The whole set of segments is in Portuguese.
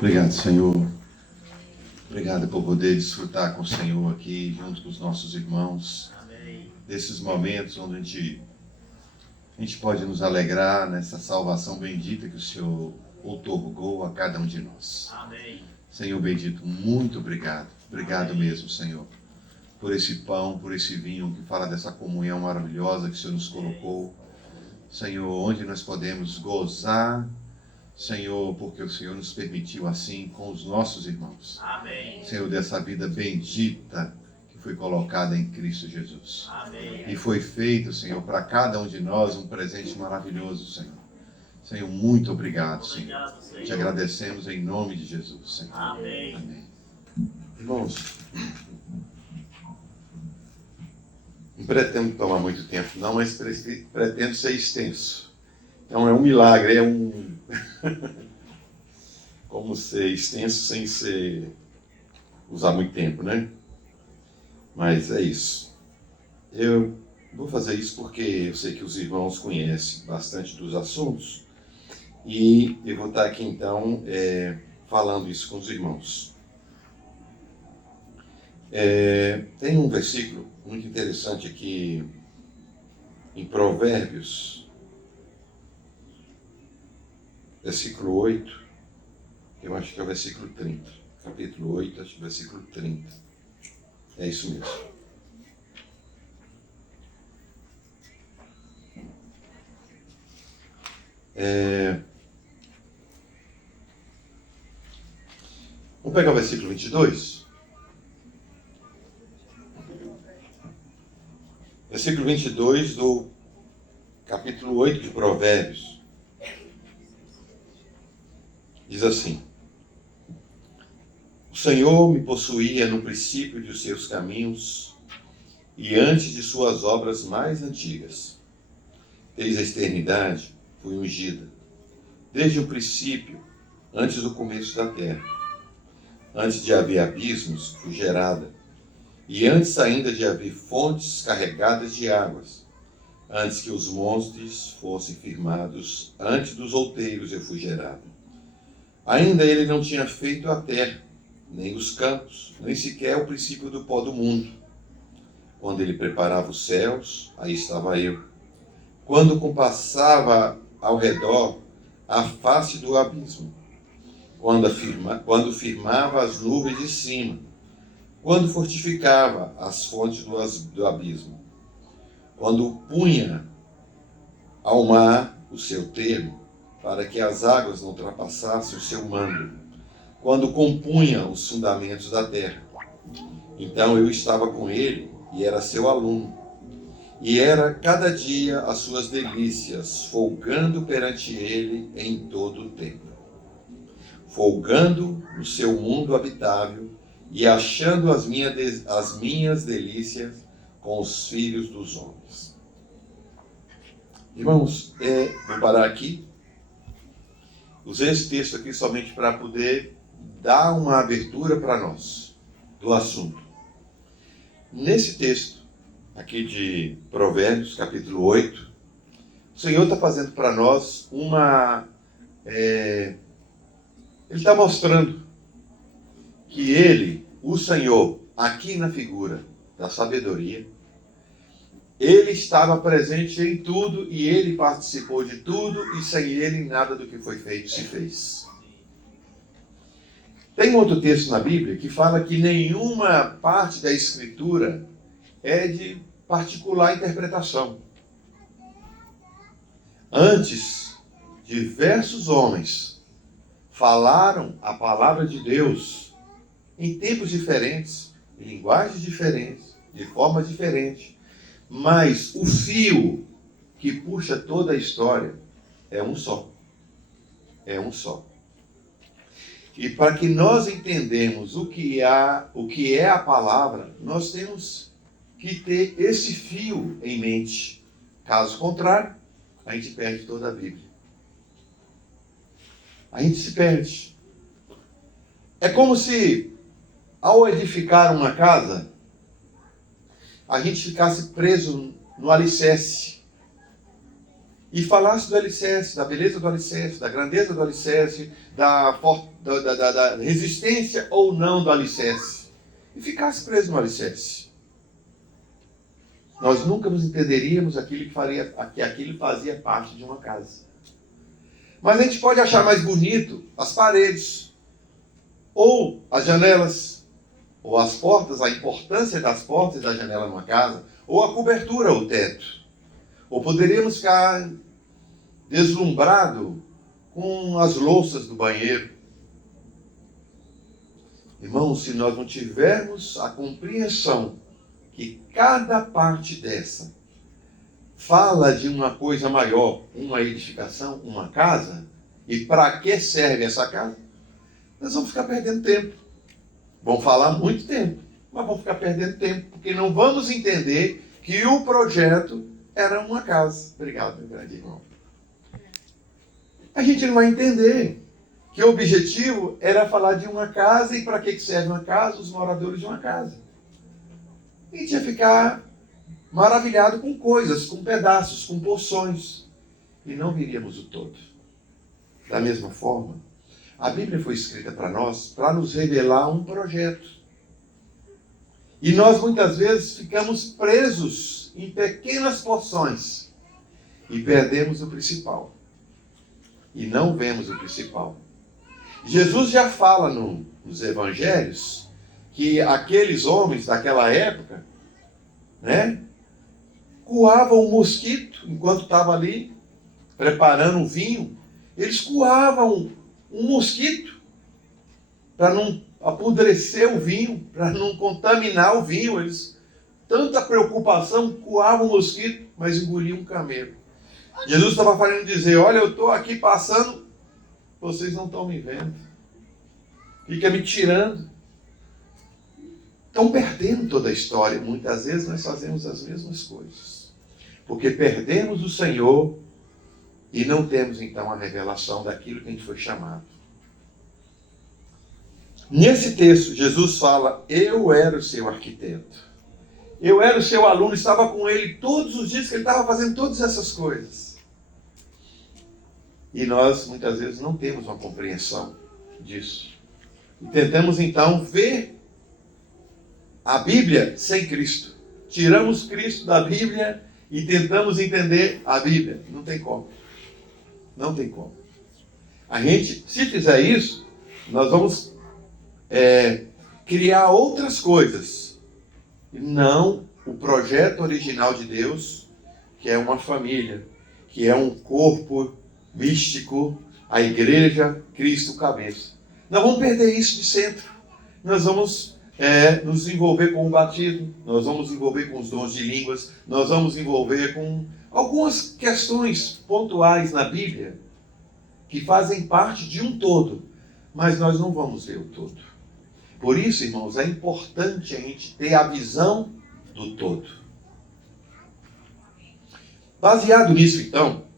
Obrigado, Senhor. Obrigado por poder desfrutar com o Senhor aqui, junto com os nossos irmãos. Amém. Desses momentos onde a gente pode nos alegrar nessa salvação bendita que o Senhor outorgou a cada um de nós. Amém. Senhor bendito, muito obrigado. Obrigado mesmo, Senhor, por esse pão, por esse vinho que fala dessa comunhão maravilhosa que o Senhor nos colocou. Senhor, onde nós podemos gozar, Senhor, porque o Senhor nos permitiu assim com os nossos irmãos. Amém. Senhor, dessa vida bendita que foi colocada em Cristo Jesus. Amém. E foi feito, Senhor, para cada um de nós um presente maravilhoso, Senhor. Senhor, muito obrigado, Senhor. Te agradecemos em nome de Jesus, Senhor. Amém. Amém. Irmãos, não pretendo tomar muito tempo, não, mas pretendo ser extenso. Então é um milagre, como ser extenso sem usar muito tempo, né? Mas é isso. Eu vou fazer isso porque eu sei que os irmãos conhecem bastante dos assuntos e eu vou estar aqui então falando isso com os irmãos. Tem um versículo muito interessante aqui em Provérbios, versículo 8, eu acho que é o versículo 30. Capítulo 8, acho que é o versículo 30. É isso mesmo. Vamos pegar o versículo 22. Versículo 22 do capítulo 8 de Provérbios. Diz assim: O Senhor me possuía no princípio de seus caminhos e antes de suas obras mais antigas. Desde a eternidade fui ungida, desde o princípio, antes do começo da terra. Antes de haver abismos, fui gerada, e antes ainda de haver fontes carregadas de águas. Antes que os montes fossem firmados, antes dos outeiros eu fui gerado. Ainda ele não tinha feito a terra, nem os campos, nem sequer o princípio do pó do mundo. Quando ele preparava os céus, aí estava eu. Quando compassava ao redor a face do abismo. Quando firmava as nuvens de cima. Quando fortificava as fontes do abismo. Quando punha ao mar o seu termo, para que as águas não ultrapassassem o seu mando, quando compunha os fundamentos da terra. Então eu estava com ele e era seu aluno, e era cada dia as suas delícias, folgando perante ele em todo o tempo, folgando no seu mundo habitável e achando as minhas delícias com os filhos dos homens. Irmãos, vou parar aqui. Usei esse texto aqui somente para poder dar uma abertura para nós do assunto. Nesse texto aqui de Provérbios, capítulo 8, o Senhor está fazendo para nós Ele está mostrando que Ele, o Senhor, aqui na figura da sabedoria, Ele estava presente em tudo e Ele participou de tudo e sem Ele nada do que foi feito se fez. Tem outro texto na Bíblia que fala que nenhuma parte da Escritura é de particular interpretação. Antes, diversos homens falaram a palavra de Deus em tempos diferentes, em linguagens diferentes, de forma diferente. Mas o fio que puxa toda a história é um só. É um só. E para que nós entendamos o que é a palavra, nós temos que ter esse fio em mente. Caso contrário, a gente perde toda a Bíblia. A gente se perde. É como se, ao edificar uma casa, a gente ficasse preso no alicerce e falasse do alicerce, da beleza do alicerce, da grandeza do alicerce, da resistência ou não do alicerce e ficasse preso no alicerce. Nós nunca nos entenderíamos que aquilo fazia parte de uma casa. Mas a gente pode achar mais bonito as paredes, ou as janelas, ou as portas, a importância das portas e da janela numa casa, ou a cobertura, o teto. Ou poderíamos ficar deslumbrado com as louças do banheiro. Irmãos, se nós não tivermos a compreensão que cada parte dessa fala de uma coisa maior, uma edificação, uma casa, e para que serve essa casa, nós vamos ficar perdendo tempo. Vamos falar muito tempo, mas vamos ficar perdendo tempo, porque não vamos entender que o projeto era uma casa. Obrigado, meu grande irmão. A gente não vai entender que o objetivo era falar de uma casa e para que serve uma casa, os moradores de uma casa. A gente ia ficar maravilhado com coisas, com pedaços, com porções, e não viríamos o todo. Da mesma forma, a Bíblia foi escrita para nós, para nos revelar um projeto. E nós muitas vezes ficamos presos em pequenas porções e perdemos o principal. E não vemos o principal. Jesus já fala nos evangelhos que aqueles homens daquela época, coavam um mosquito enquanto estava ali preparando o vinho. Eles coavam um mosquito para não apodrecer o vinho, para não contaminar o vinho. Eles, tanta preocupação, coavam o mosquito, mas engoliam um camelo. Jesus estava falando dizer, olha, eu estou aqui passando, vocês não estão me vendo. Fica me tirando. Estão perdendo toda a história. Muitas vezes nós fazemos as mesmas coisas. Porque perdemos o Senhor e não temos então a revelação daquilo que a gente foi chamado. Nesse texto, Jesus fala, eu era o seu arquiteto. Eu era o seu aluno, estava com ele todos os dias que ele estava fazendo todas essas coisas. E nós, muitas vezes, não temos uma compreensão disso. E tentamos, então, ver a Bíblia sem Cristo. Tiramos Cristo da Bíblia e tentamos entender a Bíblia. Não tem como. Não tem como. A gente, se fizer isso, nós vamos criar outras coisas. E não o projeto original de Deus, que é uma família, que é um corpo místico, a igreja, Cristo cabeça. Nós vamos perder isso de centro. Nós vamos nos envolver com o batismo, nós vamos nos envolver com os dons de línguas, nós vamos nos envolver com algumas questões pontuais na Bíblia que fazem parte de um todo, mas nós não vamos ver o todo. Por isso, irmãos, é importante a gente ter a visão do todo. Baseado nisso, então,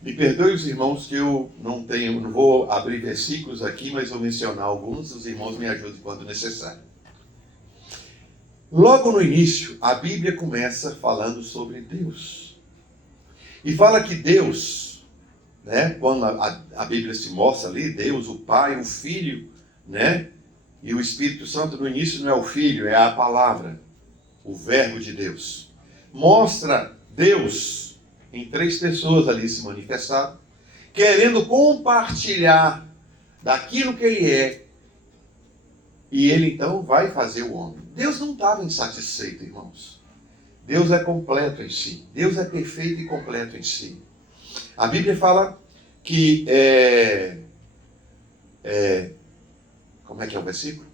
me perdoe os irmãos que eu não vou abrir versículos aqui, mas vou mencionar alguns, os irmãos me ajudem quando necessário. Logo no início, a Bíblia começa falando sobre Deus. E fala que Deus, quando a Bíblia se mostra ali, Deus, o Pai, o Filho, e o Espírito Santo, no início não é o Filho, é a palavra, o Verbo de Deus. Mostra Deus em 3 pessoas ali se manifestar, querendo compartilhar daquilo que Ele é. E Ele então vai fazer o homem. Deus não estava insatisfeito, irmãos. Deus é completo em si. Deus é perfeito e completo em si. A Bíblia fala que como é que é o versículo?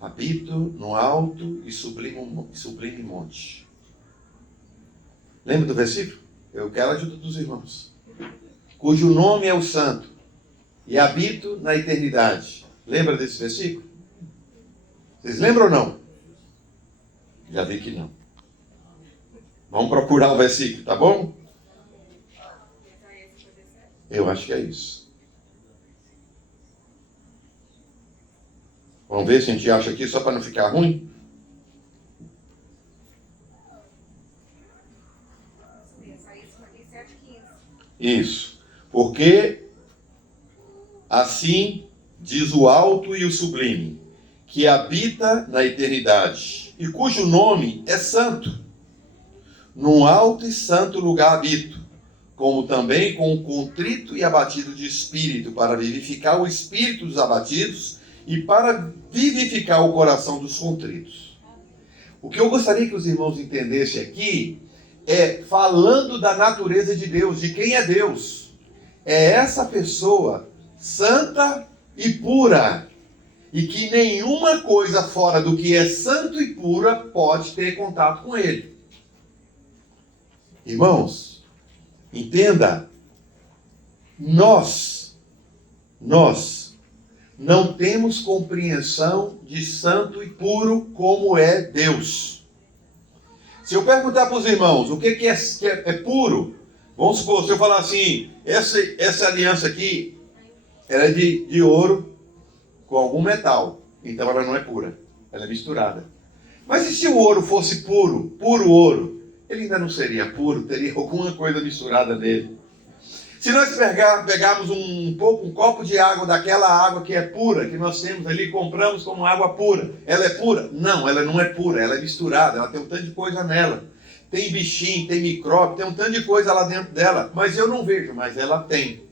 Habito no alto e sublime monte. Lembra do versículo? Eu quero a ajuda dos irmãos. Cujo nome é o Santo e habito na eternidade. Lembra desse versículo? Vocês lembram ou não? Já vi que não. Vamos procurar o versículo, tá bom? Eu acho que é isso. Vamos ver se a gente acha aqui, só para não ficar ruim. Isso. Porque Assim diz o alto e o sublime, que habita na eternidade, e cujo nome é santo. Num alto e santo lugar habito, como também com o contrito e abatido de espírito, para vivificar o espírito dos abatidos e para vivificar o coração dos contritos. O que eu gostaria que os irmãos entendessem aqui é falando da natureza de Deus, de quem é Deus. É essa pessoa santa e pura, e que nenhuma coisa fora do que é santo e pura pode ter contato com ele. Irmãos, entenda, nós não temos compreensão de santo e puro como é Deus. Se eu perguntar para os irmãos o que é puro, vamos supor, se eu falar assim, essa aliança aqui, ela é de ouro com algum metal, então ela não é pura, ela é misturada. Mas e se o ouro fosse puro ouro? Ele ainda não seria puro, teria alguma coisa misturada nele. Se nós pegarmos um copo de água, daquela água que é pura, que nós temos ali, compramos como água pura, ela é pura? Não, ela não é pura, ela é misturada, ela tem um tanto de coisa nela. Tem bichinho, tem micróbio, tem um tanto de coisa lá dentro dela, mas eu não vejo, mas ela tem.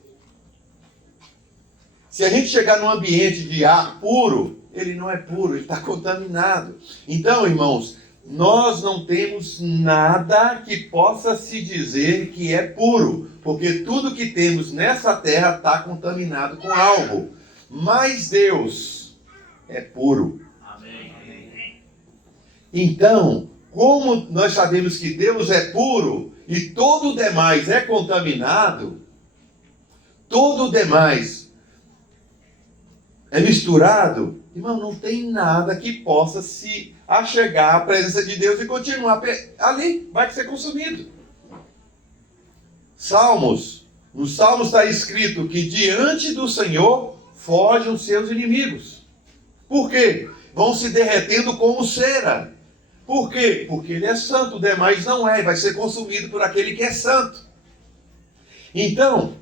Se a gente chegar num ambiente de ar puro, ele não é puro, ele está contaminado. Então, irmãos, nós não temos nada que possa se dizer que é puro, porque tudo que temos nessa terra está contaminado com algo. Mas Deus é puro. Amém. Então, como nós sabemos que Deus é puro e todo o demais é contaminado, todo o demais é misturado, irmão, não tem nada que possa se achegar à presença de Deus e continuar ali, vai ser consumido. No Salmos está escrito que diante do Senhor fogem os seus inimigos. Por quê? Vão se derretendo como cera. Por quê? Porque ele é santo, o demais não é, vai ser consumido por aquele que é santo. Então,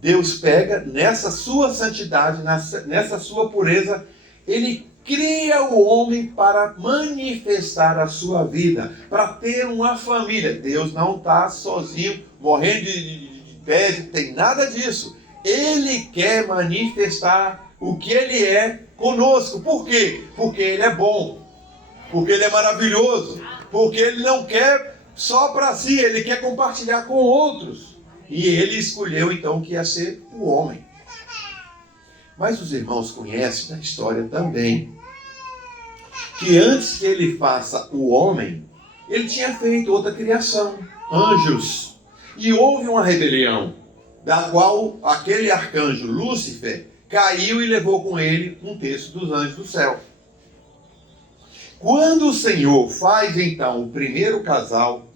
Deus pega nessa sua santidade, nessa sua pureza, ele cria o homem para manifestar a sua vida, para ter uma família. Deus não está sozinho, morrendo de tédio, tem nada disso. Ele quer manifestar o que ele é conosco. Por quê? Porque ele é bom, porque ele é maravilhoso, porque ele não quer só para si, ele quer compartilhar com outros. E ele escolheu então que ia ser o homem. Mas os irmãos conhecem da história também que antes que ele faça o homem, ele tinha feito outra criação, anjos. E houve uma rebelião, da qual aquele arcanjo Lúcifer caiu e levou com ele um terço dos anjos do céu. Quando o Senhor faz então o primeiro casal,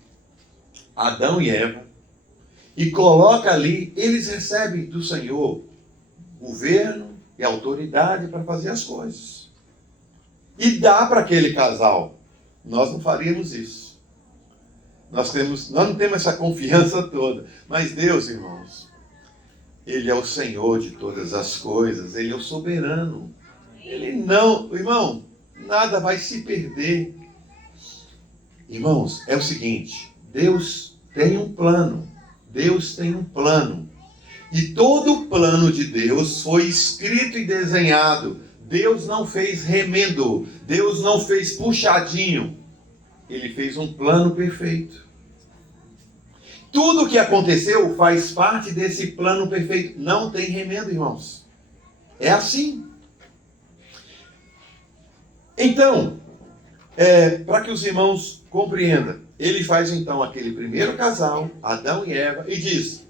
Adão e Eva, e coloca ali, eles recebem do Senhor governo e autoridade para fazer as coisas. E dá para aquele casal. Nós não faríamos isso. Nós não temos essa confiança toda. Mas Deus, irmãos, Ele é o Senhor de todas as coisas. Ele é o soberano. Ele não, irmão, nada vai se perder. Irmãos, é o seguinte, Deus tem um plano. Deus tem um plano. E todo o plano de Deus foi escrito e desenhado. Deus não fez remendo. Deus não fez puxadinho. Ele fez um plano perfeito. Tudo o que aconteceu faz parte desse plano perfeito. Não tem remendo, irmãos. É assim. Então, para que os irmãos compreendam, ele faz então aquele primeiro casal, Adão e Eva, e diz: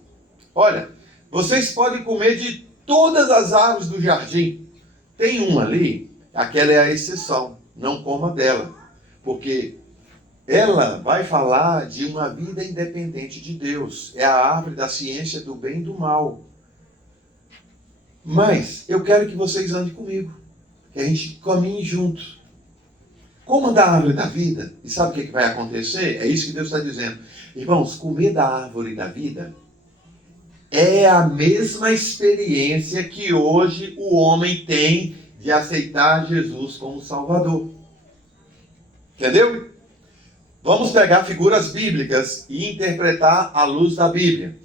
olha, vocês podem comer de todas as árvores do jardim. Tem uma ali, aquela é a exceção, não coma dela, porque ela vai falar de uma vida independente de Deus. É a árvore da ciência do bem e do mal. Mas eu quero que vocês andem comigo, que a gente caminhe juntos. Coma da árvore da vida, e sabe o que vai acontecer? É isso que Deus está dizendo. Irmãos, comer da árvore da vida é a mesma experiência que hoje o homem tem de aceitar Jesus como Salvador. Entendeu? Vamos pegar figuras bíblicas e interpretar à luz da Bíblia.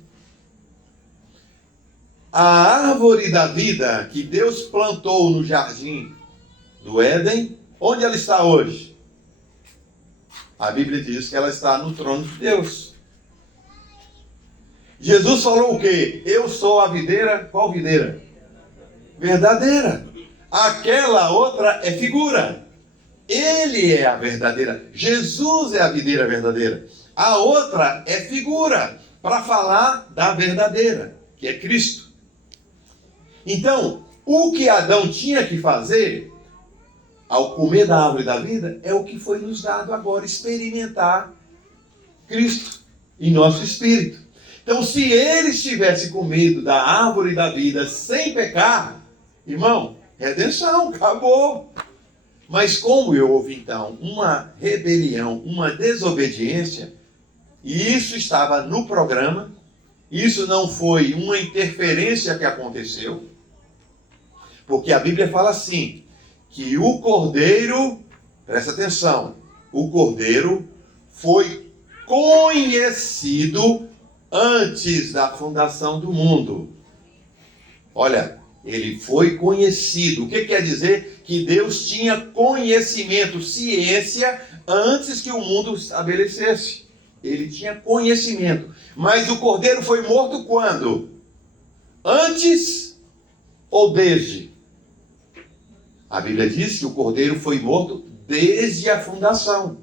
A árvore da vida que Deus plantou no jardim do Éden, onde ela está hoje? A Bíblia diz que ela está no trono de Deus. Jesus falou o quê? Eu sou a videira, qual videira? Verdadeira. Aquela outra é figura. Ele é a verdadeira. Jesus é a videira verdadeira. A outra é figura, para falar da verdadeira, que é Cristo. Então, o que Adão tinha que fazer, ao comer da árvore da vida, é o que foi nos dado agora, experimentar Cristo em nosso espírito. Então, se eles tivessem comido da árvore da vida sem pecar, irmão, redenção, acabou. Mas como houve então uma rebelião, uma desobediência, e isso estava no programa, isso não foi uma interferência que aconteceu, porque a Bíblia fala assim, que o Cordeiro, presta atenção, o Cordeiro foi conhecido antes da fundação do mundo. Olha, ele foi conhecido. O que quer dizer? Que Deus tinha conhecimento, ciência, antes que o mundo estabelecesse. Ele tinha conhecimento. Mas o Cordeiro foi morto quando? Antes ou desde? A Bíblia diz que o Cordeiro foi morto desde a fundação.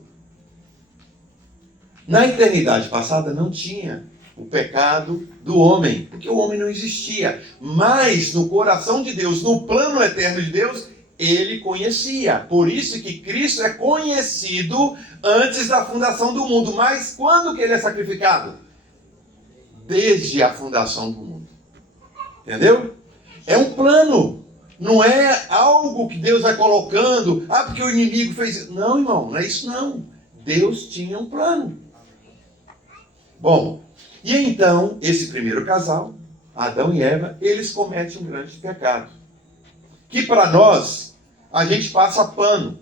Na eternidade passada não tinha o pecado do homem, porque o homem não existia. Mas no coração de Deus, no plano eterno de Deus, ele conhecia. Por isso que Cristo é conhecido antes da fundação do mundo. Mas quando que ele é sacrificado? Desde a fundação do mundo. Entendeu? É um plano. Não é algo que Deus vai colocando, porque o inimigo fez isso. Não, irmão, não é isso não. Deus tinha um plano. Bom, e então, esse primeiro casal, Adão e Eva, eles cometem um grande pecado. Que para nós, a gente passa pano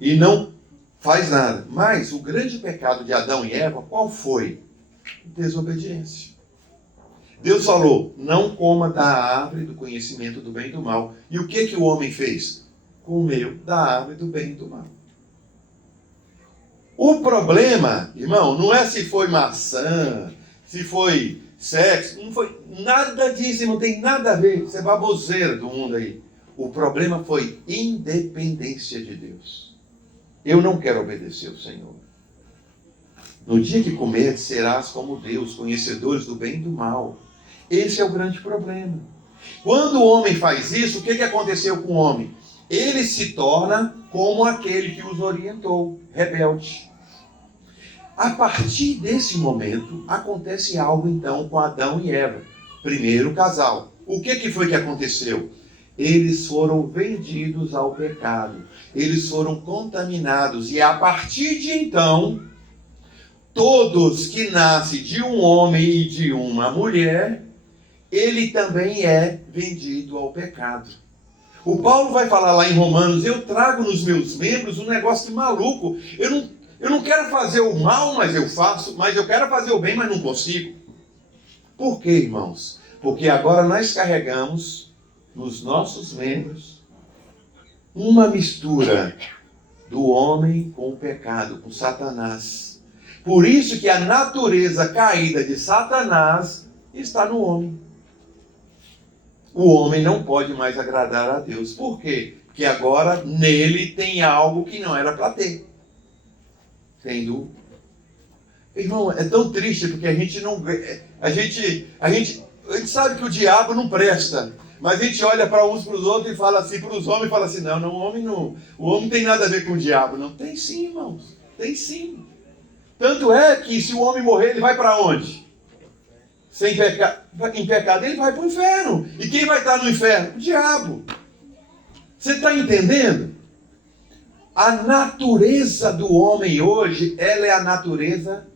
e não faz nada. Mas o grande pecado de Adão e Eva, qual foi? Desobediência. Deus falou, não coma da árvore do conhecimento do bem e do mal. E o que o homem fez? Comeu da árvore do bem e do mal. O problema, irmão, não é se foi maçã, se foi sexo, não foi nada disso, não tem nada a ver, isso é baboseira do mundo aí. O problema foi independência de Deus. Eu não quero obedecer ao Senhor. No dia que comer, serás como Deus, conhecedores do bem e do mal. Esse é o grande problema. Quando o homem faz isso, o que aconteceu com o homem? Ele se torna como aquele que os orientou, rebelde. A partir desse momento, acontece algo então com Adão e Eva, primeiro casal. O que foi que aconteceu? Eles foram vendidos ao pecado, eles foram contaminados, e a partir de então, todos que nascem de um homem e de uma mulher, ele também é vendido ao pecado. O Paulo vai falar lá em Romanos, eu trago nos meus membros um negócio de maluco. Eu não quero fazer o mal, mas eu faço, mas eu quero fazer o bem, mas não consigo. Por quê, irmãos? Porque agora nós carregamos nos nossos membros uma mistura do homem com o pecado, com Satanás. Por isso que a natureza caída de Satanás está no homem. O homem não pode mais agradar a Deus. Por quê? Porque agora nele tem algo que não era para ter. Sem dúvida. Irmão, é tão triste porque a gente não... A gente sabe que o diabo não presta. Mas a gente olha para uns para os outros e fala assim, para os homens, fala assim, não, o homem não tem nada a ver com o diabo. Não, tem sim, irmãos. Tem sim. Tanto é que se o homem morrer, ele vai para onde? Em pecado, ele vai para o inferno. E quem vai estar no inferno? O diabo. Você está entendendo? A natureza do homem hoje, ela é a natureza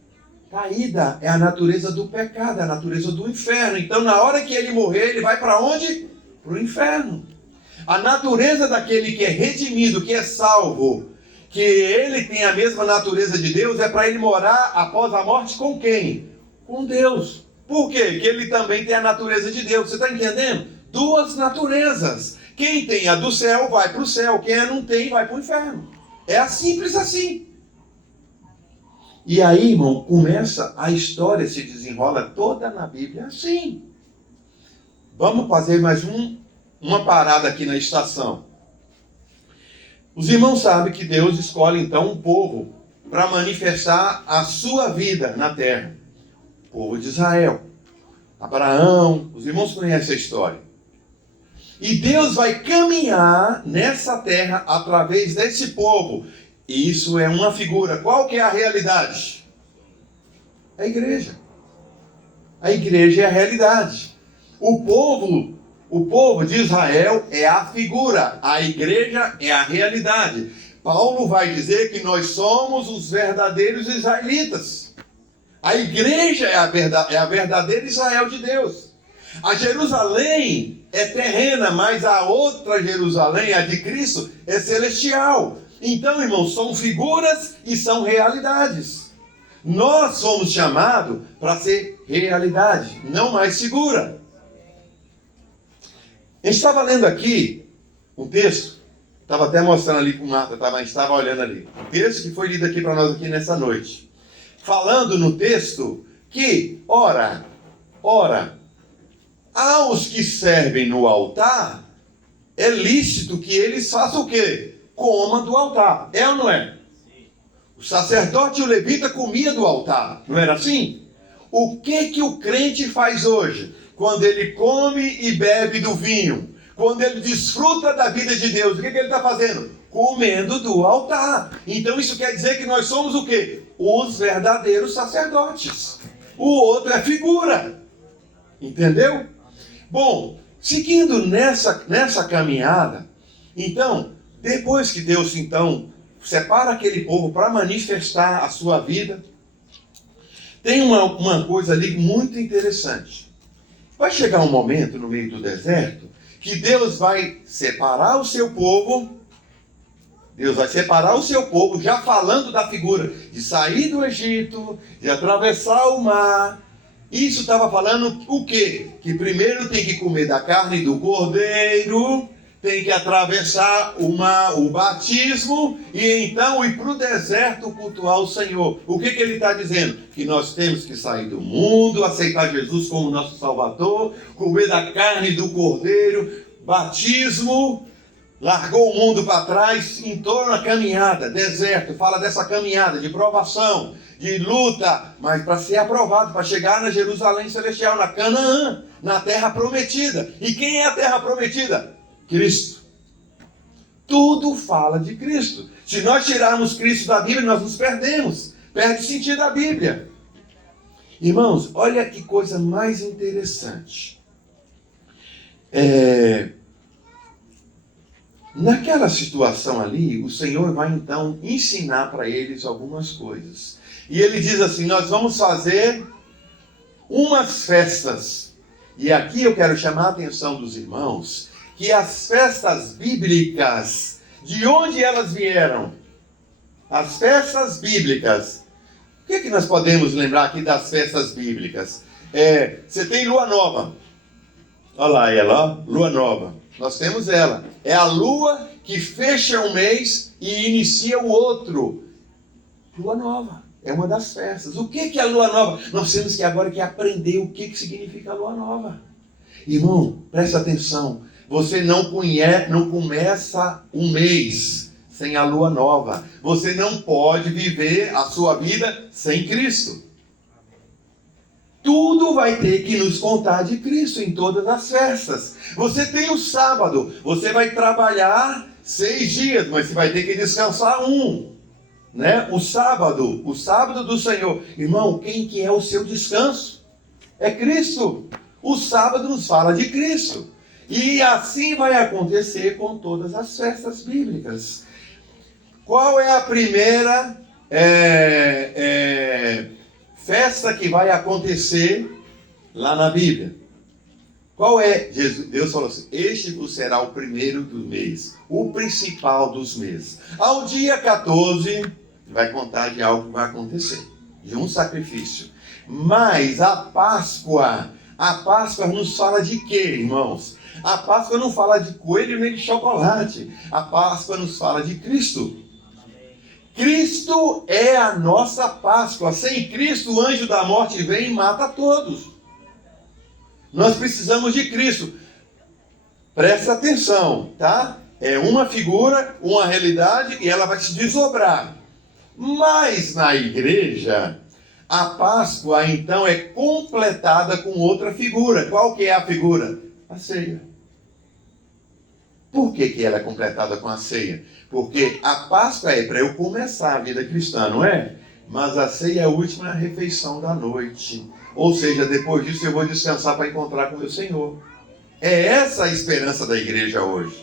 caída, é a natureza do pecado, é a natureza do inferno. Então, na hora que ele morrer, ele vai para onde? Para o inferno. A natureza daquele que é redimido, que é salvo, que ele tem a mesma natureza de Deus, é para ele morar após a morte com quem? Com Deus. Por quê? Porque ele também tem a natureza de Deus. Você está entendendo? Duas naturezas. Quem tem a do céu vai para o céu, quem a não tem vai para o inferno. É simples assim. E aí, irmão, começa a história, se desenrola toda na Bíblia assim. Vamos fazer mais uma parada aqui na estação. Os irmãos sabem que Deus escolhe então um povo para manifestar a sua vida na terra. O povo de Israel. Abraão, os irmãos conhecem a história. E Deus vai caminhar nessa terra através desse povo. E isso é uma figura. Qual que é a realidade? A igreja. A igreja é a realidade. O povo de Israel é a figura. A igreja é a realidade. Paulo vai dizer que nós somos os verdadeiros israelitas. A igreja é a verdadeira Israel de Deus. A Jerusalém é terrena, mas a outra Jerusalém, a de Cristo, é celestial. Então, irmãos, são figuras e são realidades. Nós somos chamados para ser realidade, não mais figura. A gente estava lendo aqui um texto, estava até mostrando ali com Marta, a gente estava olhando ali. Um texto que foi lido aqui para nós aqui nessa noite. Falando no texto que, ora, aos que servem no altar, é lícito que eles façam o quê? Coma do altar. É ou não é? O sacerdote e o levita comia do altar. Não era assim? O que o crente faz hoje? Quando ele come e bebe do vinho. Quando ele desfruta da vida de Deus. O que ele está fazendo? Comendo do altar. Então isso quer dizer que nós somos o quê? Os verdadeiros sacerdotes. O outro é figura. Entendeu? Bom, seguindo nessa caminhada, então, depois que Deus, então, separa aquele povo para manifestar a sua vida, tem uma coisa ali muito interessante. Vai chegar um momento no meio do deserto que Deus vai separar o seu povo. Deus vai separar o seu povo, já falando da figura de sair do Egito, de atravessar o mar. Isso estava falando o quê? Que primeiro tem que comer da carne do cordeiro, tem que atravessar o batismo e então ir para o deserto cultuar o Senhor. O que ele está dizendo? Que nós temos que sair do mundo, aceitar Jesus como nosso Salvador, comer da carne do cordeiro, batismo, largou o mundo para trás, em torno da caminhada, deserto, fala dessa caminhada de provação, de luta, mas para ser aprovado, para chegar na Jerusalém Celestial, na Canaã, na terra prometida. E quem é a terra prometida? Cristo. Tudo fala de Cristo. Se nós tirarmos Cristo da Bíblia, nós nos perdemos. Perde sentido a Bíblia. Irmãos, olha que coisa mais interessante. Naquela situação ali, o Senhor vai então ensinar para eles algumas coisas. E ele diz assim, nós vamos fazer umas festas. E aqui eu quero chamar a atenção dos irmãos, que as festas bíblicas, de onde elas vieram? As festas bíblicas. O que nós podemos lembrar aqui das festas bíblicas? Você tem lua nova. Olha lá ela, ó, lua nova. Nós temos ela. É a lua que fecha um mês e inicia o outro. Lua nova. É uma das festas. O que é a lua nova? Nós temos que agora aprender o que significa a lua nova. Irmão, presta atenção. Você não começa um mês sem a lua nova. Você não pode viver a sua vida sem Cristo. Tudo vai ter que nos contar de Cristo em todas as festas. Você tem o sábado. Você vai trabalhar 6 dias, mas você vai ter que descansar um. Né? O sábado do Senhor. Irmão, quem que é o seu descanso? É Cristo. O sábado nos fala de Cristo. E assim vai acontecer com todas as festas bíblicas. Qual é a primeira festa que vai acontecer lá na Bíblia. Qual é? Deus falou assim: este vos será o primeiro do mês, o principal dos meses. Ao dia 14, vai contar de algo que vai acontecer, de um sacrifício. Mas a Páscoa nos fala de quê, irmãos? A Páscoa não fala de coelho nem de chocolate. A Páscoa nos fala de Cristo. Cristo é a nossa Páscoa. Sem Cristo, o anjo da morte vem e mata todos. Nós precisamos de Cristo. Presta atenção, tá? É uma figura, uma realidade, e ela vai se desdobrar. Mas na igreja, a Páscoa então é completada com outra figura. Qual que é a figura? A ceia. Por que ela é completada com a ceia? Porque a Páscoa é para eu começar a vida cristã, não é? Mas a ceia é a última refeição da noite. Ou seja, depois disso eu vou descansar para encontrar com o meu Senhor. É essa a esperança da igreja hoje,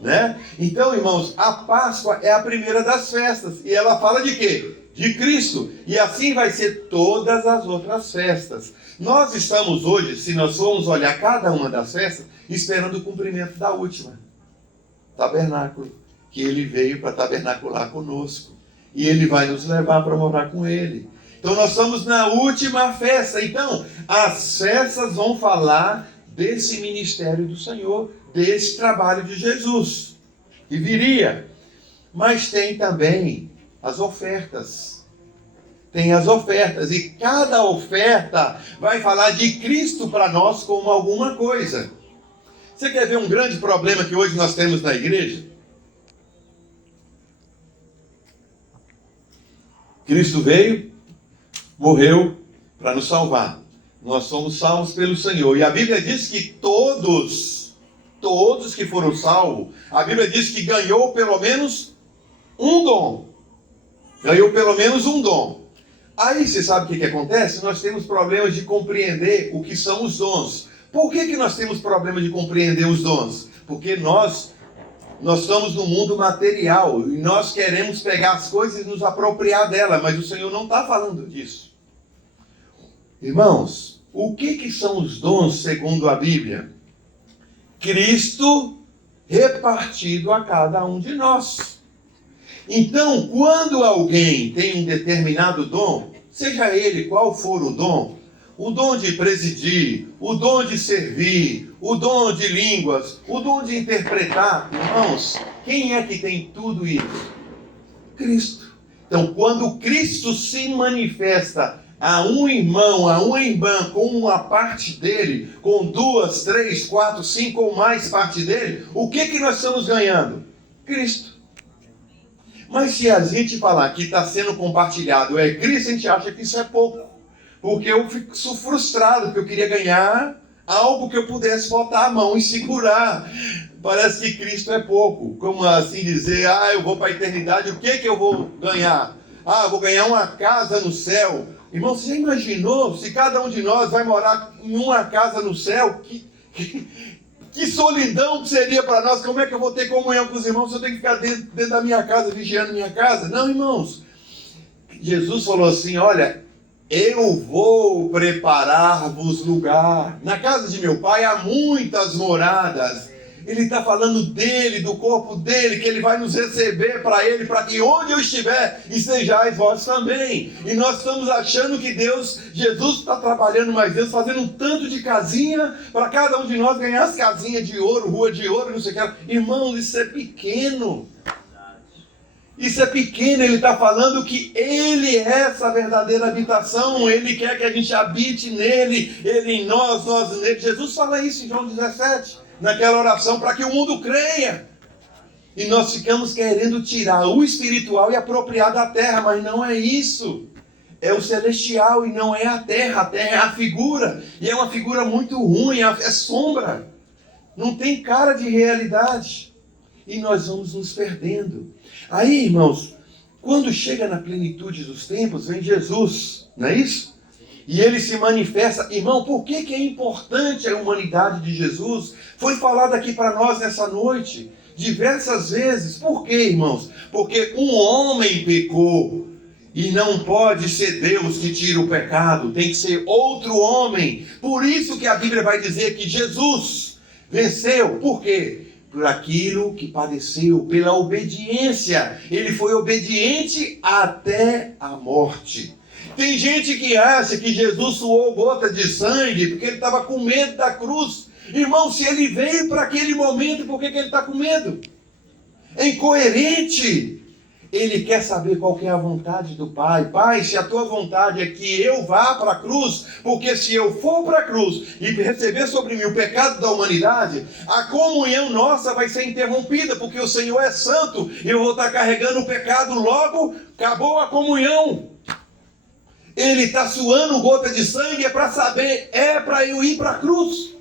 né? Então, irmãos, a Páscoa é a primeira das festas. E ela fala de quê? De Cristo. E assim vai ser todas as outras festas. Nós estamos hoje, se nós formos olhar cada uma das festas, esperando o cumprimento da última. Tabernáculo. Que ele veio para tabernacular conosco. E ele vai nos levar para morar com ele. Então nós estamos na última festa. Então, as festas vão falar desse ministério do Senhor, desse trabalho de Jesus, que viria. Mas tem também as ofertas. Tem as ofertas. E cada oferta vai falar de Cristo para nós como alguma coisa. Você quer ver um grande problema que hoje nós temos na igreja? Cristo veio, morreu para nos salvar. Nós somos salvos pelo Senhor. E a Bíblia diz que todos que foram salvos, a Bíblia diz que ganhou pelo menos um dom. Ganhou pelo menos um dom. Aí você sabe o que acontece? Nós temos problemas de compreender o que são os dons. Por que nós temos problemas de compreender os dons? Porque nós estamos no mundo material e nós queremos pegar as coisas e nos apropriar dela, mas o Senhor não está falando disso. Irmãos, o que são os dons segundo a Bíblia? Cristo repartido a cada um de nós. Então, quando alguém tem um determinado dom, seja ele qual for o dom de presidir, o dom de servir, o dom de línguas, o dom de interpretar, irmãos, quem é que tem tudo isso? Cristo. Então, quando Cristo se manifesta a um irmão, a uma irmã, com uma parte dele, com 2, 3, 4, 5 ou mais parte dele, o que nós estamos ganhando? Cristo. Mas se a gente falar que está sendo compartilhado é Cristo, a gente acha que isso é pouco. Porque eu sou frustrado, porque eu queria ganhar algo que eu pudesse botar a mão e segurar. Parece que Cristo é pouco. Como assim dizer, eu vou para a eternidade, o que eu vou ganhar? Eu vou ganhar uma casa no céu. Irmão, você já imaginou se cada um de nós vai morar em uma casa no céu? Que solidão que seria para nós. Como é que eu vou ter comunhão com os irmãos se eu tenho que ficar dentro da minha casa, vigiando minha casa? Não, irmãos. Jesus falou assim, olha, eu vou preparar-vos lugar. Na casa de meu pai há muitas moradas. Ele está falando dele, do corpo dele, que ele vai nos receber para ele, para que onde eu estiver, estejais vós também. E nós estamos achando que Jesus está trabalhando, mas Deus fazendo um tanto de casinha para cada um de nós ganhar as casinhas de ouro, rua de ouro, não sei o que. Irmãos, isso é pequeno. Isso é pequeno, ele está falando que ele é essa verdadeira habitação, ele quer que a gente habite nele, ele em nós, nós nele. Jesus fala isso em João 17, naquela oração, para que o mundo creia. E nós ficamos querendo tirar o espiritual e apropriar da terra, mas não é isso. É o celestial e não é a terra é a figura, e é uma figura muito ruim, é sombra. Não tem cara de realidade. E nós vamos nos perdendo. Aí, irmãos, quando chega na plenitude dos tempos, vem Jesus, não é isso? E ele se manifesta. Irmão, por que é importante a humanidade de Jesus? Foi falado aqui para nós nessa noite, diversas vezes. Por quê, irmãos? Porque um homem pecou. E não pode ser Deus que tira o pecado, tem que ser outro homem. Por isso que a Bíblia vai dizer que Jesus venceu. Por quê? Por aquilo que padeceu, pela obediência. Ele foi obediente até a morte. Tem gente que acha que Jesus suou gota de sangue porque ele estava com medo da cruz. Irmão, se ele veio para aquele momento, por que ele está com medo? É incoerente. Ele quer saber qual que é a vontade do Pai. Pai, se a tua vontade é que eu vá para a cruz, porque se eu for para a cruz e receber sobre mim o pecado da humanidade, a comunhão nossa vai ser interrompida, porque o Senhor é santo, e eu vou estar carregando o pecado, logo acabou a comunhão. Ele está suando gota de sangue, é para saber, é para eu ir para a cruz.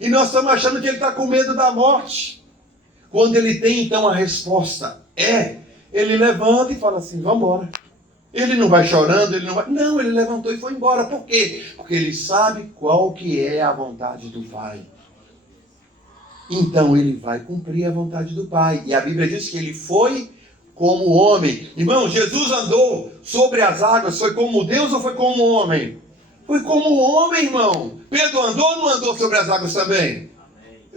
E nós estamos achando que ele está com medo da morte. Quando ele tem então a resposta, ele levanta e fala assim, vamos embora. Ele não vai chorando, ele não vai... Não, ele levantou e foi embora. Por quê? Porque ele sabe qual que é a vontade do Pai. Então ele vai cumprir a vontade do Pai. E a Bíblia diz que ele foi como homem. Irmão, Jesus andou sobre as águas, foi como Deus ou foi como homem? Foi como homem, irmão. Pedro andou ou não andou sobre as águas também?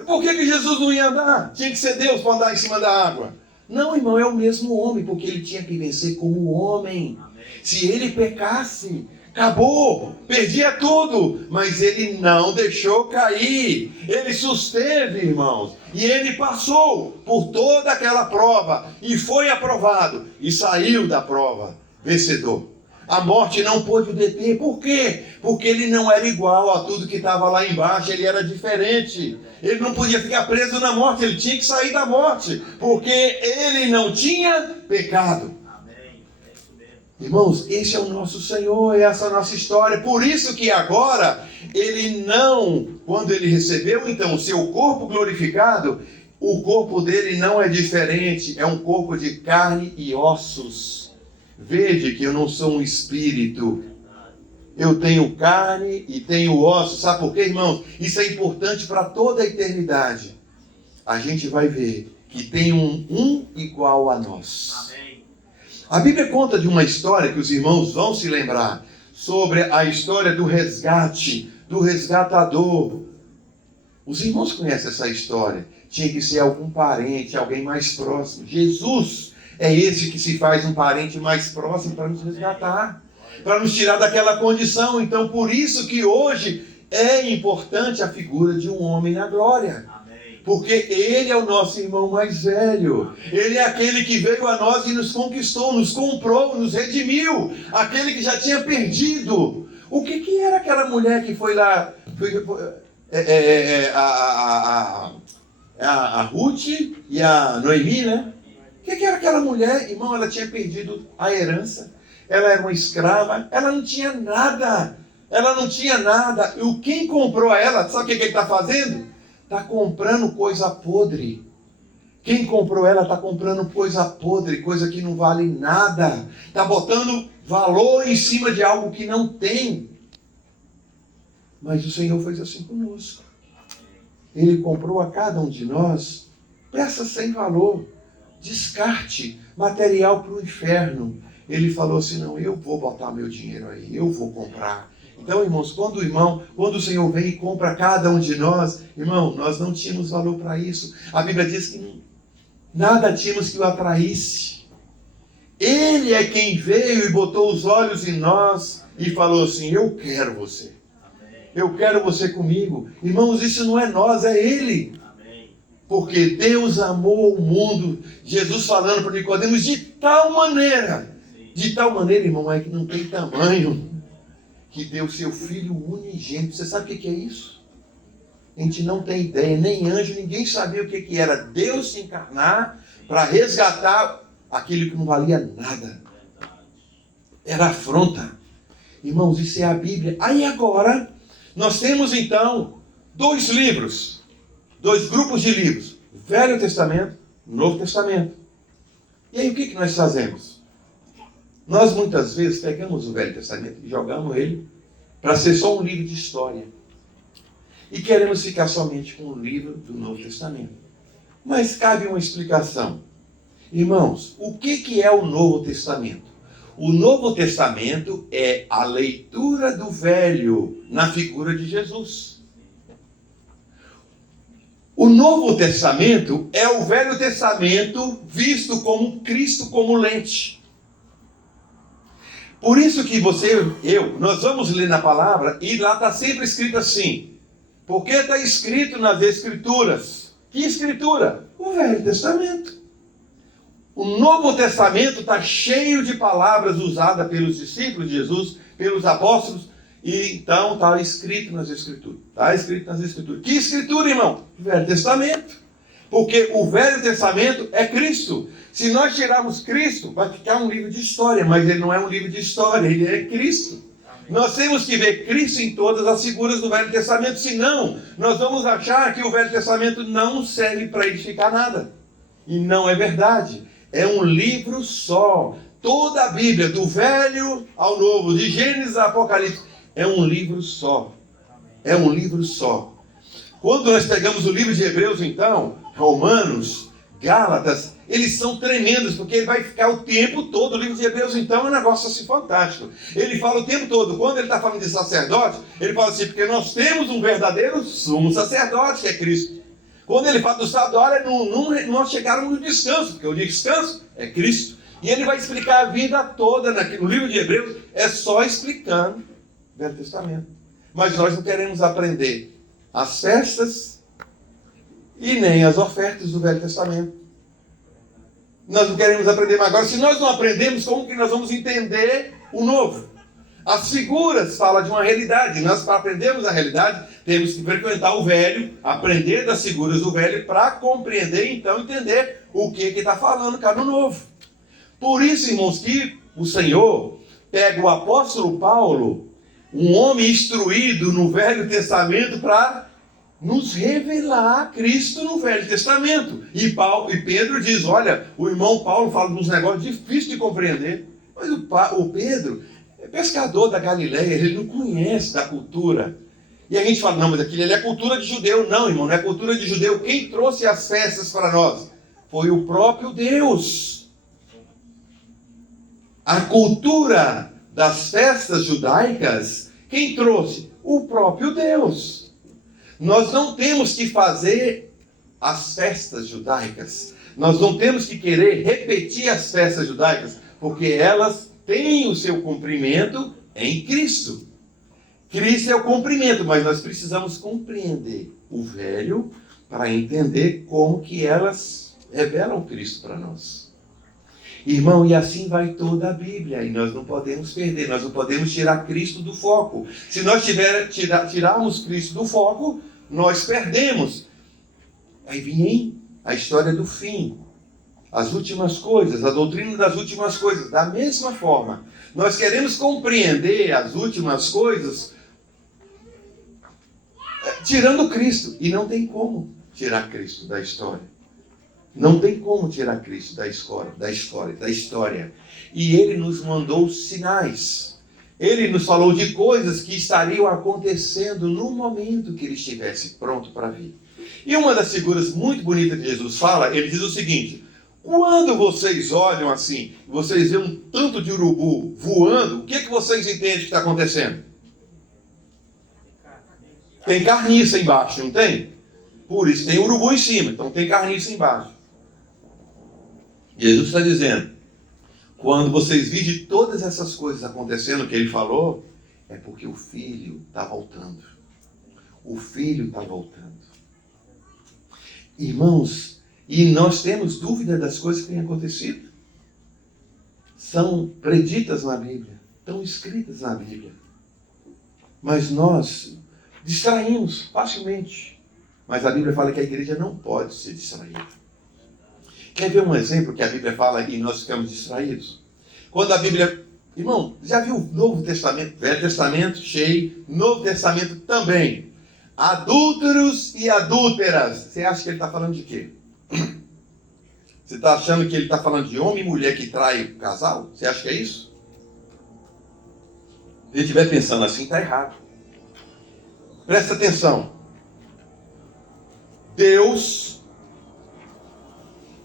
Por que Jesus não ia andar? Tinha que ser Deus para andar em cima da água. Não, irmão, é o mesmo homem, porque ele tinha que vencer como homem. Se ele pecasse, acabou, perdia tudo. Mas ele não deixou cair. Ele susteve, irmãos. E ele passou por toda aquela prova. E foi aprovado. E saiu da prova vencedor. A morte não pôde o deter. Por quê? Porque ele não era igual a tudo que estava lá embaixo. Ele era diferente. Ele não podia ficar preso na morte. Ele tinha que sair da morte. Porque ele não tinha pecado. Irmãos, esse é o nosso Senhor, essa é a nossa história. Por isso que agora, ele não, quando ele recebeu então o seu corpo glorificado, o corpo dele não é diferente, é um corpo de carne e ossos. Vede que eu não sou um espírito, eu tenho carne e tenho ossos. Sabe por quê, irmãos? Isso é importante para toda a eternidade. A gente vai ver que tem um igual a nós. Amém. A Bíblia conta de uma história que os irmãos vão se lembrar, sobre a história do resgate, do resgatador. Os irmãos conhecem essa história. Tinha que ser algum parente, alguém mais próximo. Jesus é esse que se faz um parente mais próximo para nos resgatar, para nos tirar daquela condição. Então, por isso que hoje é importante a figura de um homem na glória. Porque ele é o nosso irmão mais velho. Ele é aquele que veio a nós e nos conquistou, nos comprou, nos redimiu. Aquele que já tinha perdido. O que era aquela mulher que foi lá? A Ruth e a Noemi, né? O que era aquela mulher? Irmão, ela tinha perdido a herança. Ela era uma escrava. Ela não tinha nada. Ela não tinha nada. E quem comprou ela, sabe o que ele está fazendo? Está comprando coisa podre. Quem comprou ela está comprando coisa podre, coisa que não vale nada. Está botando valor em cima de algo que não tem. Mas o Senhor fez assim conosco. Ele comprou a cada um de nós peças sem valor, descarte, material para o inferno. Ele falou assim, não, eu vou botar meu dinheiro aí, eu vou comprar. Então, irmãos, quando o Senhor vem e compra cada um de nós, irmão, nós não tínhamos valor para isso. A Bíblia diz que nada tínhamos que o atraísse. Ele é quem veio e botou os olhos em nós e falou assim, eu quero você. Eu quero você comigo. Irmãos, isso não é nós, é Ele. Porque Deus amou o mundo, Jesus falando para Nicodemos, de tal maneira, irmão, é que não tem tamanho, que deu seu Filho unigênito. Você sabe o que é isso? A gente não tem ideia, nem anjo, ninguém sabia o que era Deus se encarnar para resgatar aquilo que não valia nada. Era afronta. Irmãos, isso é a Bíblia. Aí agora, nós temos então dois grupos de livros. Velho Testamento, Novo Testamento. E aí o que nós fazemos? Nós muitas vezes pegamos o Velho Testamento e jogamos ele para ser só um livro de história. E queremos ficar somente com o livro do Novo Testamento. Mas cabe uma explicação. Irmãos, o que é o Novo Testamento? O Novo Testamento é a leitura do Velho na figura de Jesus. O Novo Testamento é o Velho Testamento visto como Cristo como lente. Por isso que nós vamos ler na palavra e lá está sempre escrito assim. Porque está escrito nas Escrituras. Que Escritura? O Velho Testamento. O Novo Testamento está cheio de palavras usadas pelos discípulos de Jesus, pelos apóstolos, e então está escrito nas Escrituras. Está escrito nas Escrituras. Que Escritura, irmão? O Velho Testamento. Porque o Velho Testamento é Cristo. Se nós tirarmos Cristo, vai ficar um livro de história, mas ele não é um livro de história, ele é Cristo. Nós temos que ver Cristo em todas as figuras do Velho Testamento, senão nós vamos achar que o Velho Testamento não serve para edificar nada. E não é verdade. É um livro só. Toda a Bíblia, do Velho ao Novo, de Gênesis a Apocalipse, é um livro só. É um livro só. Quando nós pegamos o livro de Hebreus, então, Romanos, Gálatas, eles são tremendos, porque ele vai ficar o tempo todo, o livro de Hebreus, então, é um negócio assim fantástico. Ele fala o tempo todo, quando ele está falando de sacerdote, ele fala assim, porque nós temos um verdadeiro sumo sacerdote, que é Cristo. Quando ele fala do sábado, olha, nós chegaram no descanso, porque o descanso é Cristo. E ele vai explicar a vida toda no livro de Hebreus, é só explicando o Velho Testamento. Mas nós não queremos aprender as festas e nem as ofertas do Velho Testamento. Nós não queremos aprender, mas agora, se nós não aprendemos, como que nós vamos entender o Novo? As figuras falam de uma realidade. Nós, para aprendermos a realidade, temos que frequentar o Velho, aprender das figuras do Velho, para compreender, então, entender o que está falando cá no Novo. Por isso, irmãos, que o Senhor pega o apóstolo Paulo, um homem instruído no Velho Testamento, para nos revelar Cristo no Velho Testamento. E Pedro diz, olha, o irmão Paulo fala de uns negócios difíceis de compreender. Mas o Pedro é pescador da Galileia, ele não conhece da cultura. E a gente fala, não, mas aquilo ali é cultura de judeu. Não, irmão, não é cultura de judeu. Quem trouxe as festas para nós? Foi o próprio Deus. A cultura das festas judaicas, quem trouxe? O próprio Deus. Nós não temos que fazer as festas judaicas. Nós não temos que querer repetir as festas judaicas, porque elas têm o seu cumprimento em Cristo. Cristo é o cumprimento, mas nós precisamos compreender o Velho para entender como que elas revelam Cristo para nós. Irmão, e assim vai toda a Bíblia, e nós não podemos perder, nós não podemos tirar Cristo do foco. Se nós tirarmos Cristo do foco, nós perdemos. Aí vem a história do fim, as últimas coisas, a doutrina das últimas coisas. Da mesma forma, nós queremos compreender as últimas coisas tirando Cristo, e não tem como tirar Cristo da história. Não tem como tirar Cristo da história. E Ele nos mandou sinais. Ele nos falou de coisas que estariam acontecendo no momento que Ele estivesse pronto para vir. E uma das figuras muito bonitas que Jesus fala, Ele diz o seguinte, quando vocês olham assim, vocês veem um tanto de urubu voando, o que vocês entendem que está acontecendo? Tem carniça embaixo, não tem? Por isso tem urubu em cima, então tem carniça embaixo. Jesus está dizendo, quando vocês virem todas essas coisas acontecendo que ele falou, é porque o Filho está voltando. O Filho está voltando. Irmãos, e nós temos dúvida das coisas que têm acontecido? São preditas na Bíblia, estão escritas na Bíblia. Mas nós distraímos facilmente. Mas a Bíblia fala que a igreja não pode ser distraída. Quer ver um exemplo que a Bíblia fala e nós ficamos distraídos? Quando a Bíblia... Irmão, já viu o Novo Testamento? Velho Testamento cheio, Novo Testamento também. Adúlteros e adúlteras. Você acha que ele está falando de quê? Você está achando que ele está falando de homem e mulher que trai o casal? Você acha que é isso? Se ele estiver pensando assim, está errado. Presta atenção. Deus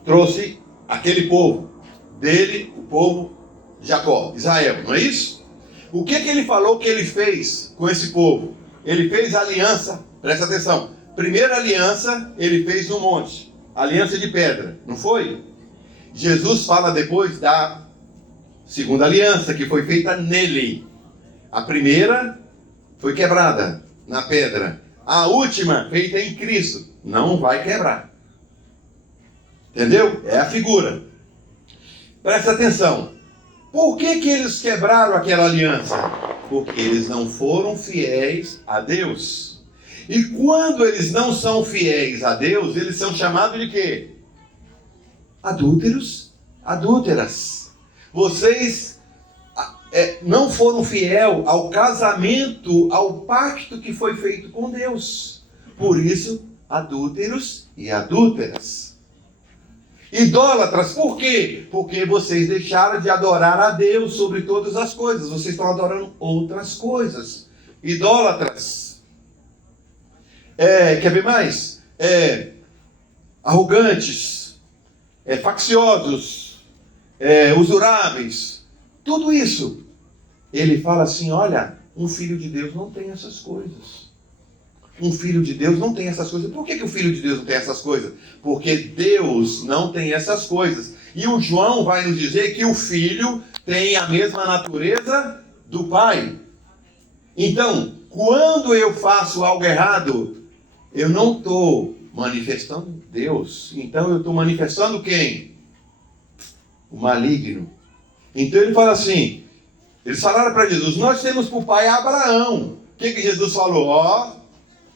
trouxe aquele povo, dele, o povo Jacó, Israel, não é isso? O que ele falou que ele fez com esse povo? Ele fez aliança, presta atenção. Primeira aliança ele fez no monte, aliança de pedra, não foi? Jesus fala depois da segunda aliança que foi feita nele. A primeira foi quebrada na pedra. A última feita em Cristo não vai quebrar. Entendeu? É a figura. Presta atenção. Por que eles quebraram aquela aliança? Porque eles não foram fiéis a Deus. E quando eles não são fiéis a Deus, eles são chamados de quê? Adúlteros, adúlteras. Vocês não foram fiéis ao casamento, ao pacto que foi feito com Deus. Por isso, adúlteros e adúlteras. Idólatras, por quê? Porque vocês deixaram de adorar a Deus sobre todas as coisas. Vocês estão adorando outras coisas. Idólatras. Quer ver mais? Arrogantes. Facciosos. Usuráveis. Tudo isso. Ele fala assim, olha, um filho de Deus não tem essas coisas. Um filho de Deus não tem essas coisas. Por que o filho de Deus não tem essas coisas? Porque Deus não tem essas coisas. E o João vai nos dizer que o filho tem a mesma natureza do pai. Então, quando eu faço algo errado, eu não estou manifestando Deus. Então eu estou manifestando quem? O maligno. Então ele fala assim, eles falaram para Jesus, nós temos por pai Abraão. O que Jesus falou?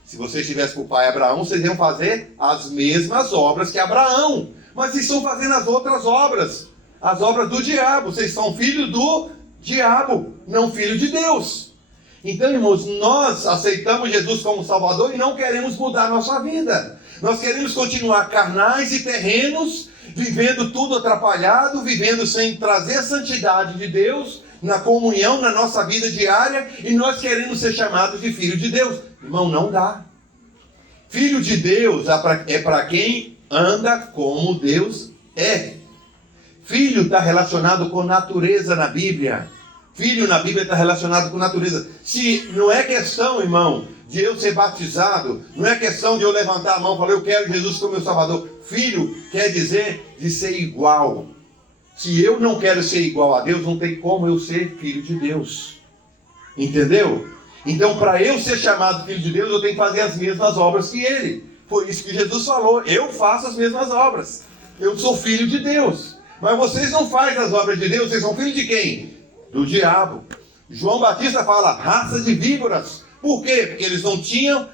Se vocês tivessem por pai Abraão, vocês iam fazer as mesmas obras que Abraão. Mas vocês estão fazendo as outras obras. As obras do diabo. Vocês são filhos do diabo, não filho de Deus. Então, irmãos, nós aceitamos Jesus como Salvador e não queremos mudar a nossa vida. Nós queremos continuar carnais e terrenos, vivendo tudo atrapalhado, vivendo sem trazer a santidade de Deus, na comunhão, na nossa vida diária, e nós queremos ser chamados de filho de Deus. Irmão, não dá. Filho de Deus é para quem anda como Deus é. Filho está relacionado com natureza na Bíblia. Filho na Bíblia está relacionado com natureza. Se não é questão, irmão, de eu ser batizado, não é questão de eu levantar a mão e falar, eu quero Jesus como meu Salvador. Filho quer dizer de ser igual. Se eu não quero ser igual a Deus, não tem como eu ser filho de Deus. Entendeu? Então, para eu ser chamado filho de Deus, eu tenho que fazer as mesmas obras que Ele. Foi isso que Jesus falou. Eu faço as mesmas obras. Eu sou filho de Deus. Mas vocês não fazem as obras de Deus, vocês são filhos de quem? Do diabo. João Batista fala, raça de víboras. Por quê? Porque eles não tinham